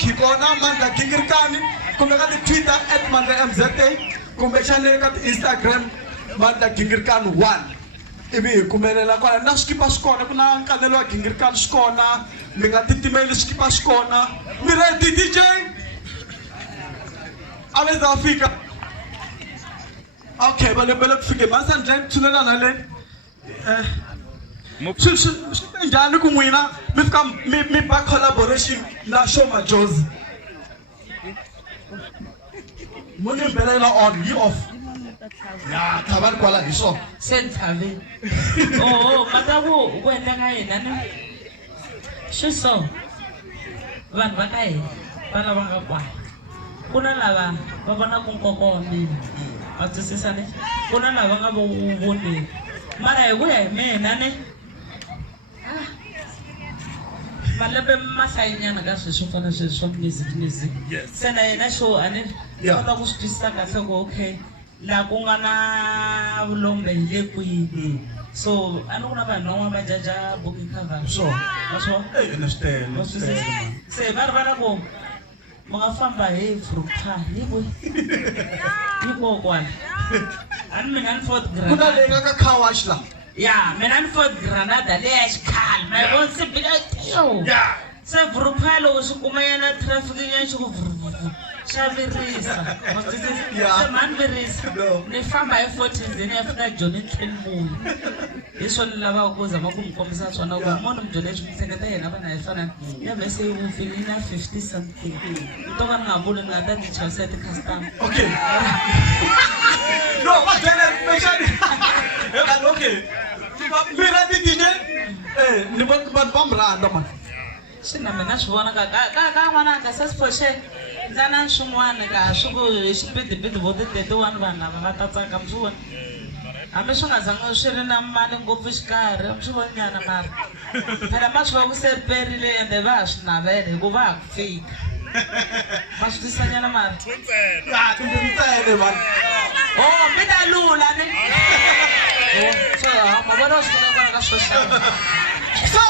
Facebook kona Mandla Gingirkani kumbe ka Twitter @mandlamza kumbe channel ka Instagram Mandla Gingirkani 1 ivi kumelela kwala na skipa skona kuna nkanelo wa Gingirkani skona mi nga titimeli skipa skona mi ready DJ aweza afika okay bale kufike masa njani tulelana le njani kumwina mi ba collaboration na show majozi muni mbelela on you off ya tabari kwala hiso sentave oh mataku kwenda ngaye nani shiso vanhu va ka hina vana va nga kwala kuna lava va vona ku nkoka wa mina va twisisa ne kuna lava nga voni mara hi ku ya hi mina ne malembe mahlayinyana ka sweswo fana sweswi swa music se na yena show a ni kota ku swi twisisa kahle ku okay laha ku nga na vulombe hi le kwihi so a ni ku na vanhu van'wana va jaja booking cover se va ri vana ku ma nga famba hi Vrupha hi kokwala a ni mina ni Fort kuna Granada leyi nga ka car wash la ya mina ni Fort Granada leya xikhale ma yi vona se bika tiyo se Vrupha loko swi kuma yana traffic ya xi ku xa virisa ma twisisa se mani virisa ni famba hi 14 zeni ya fika Johnny Twenmuni hi swona ni lavaka ku zama ku mi kombisa swona ku mona mujone xi mihleketa yena vana hi fana ya vhese yi wufile yi na 50 something ni to va ni nga vuli ni nga ta ti chavisa ti-customer okay no what then especially okay mi ready DJ ni va mranda man swi na mina swi vona ka n'wananga se siphoxe ndlana swin'wana ka swi ku hi xipidipidi vo ti-31 vanhu lava va ta tsaka mi swi vona hambi swi nga zangi swi ri na mali ngopfu xikarhi mi swi voni nyana mara phela ma swi va ku se ri perile ende va ha swi navela hikuva va ha ku fika ma swi twisisa nyana mara ntsene man oh mi ta lula ni so ma vona swi vona kona ka social so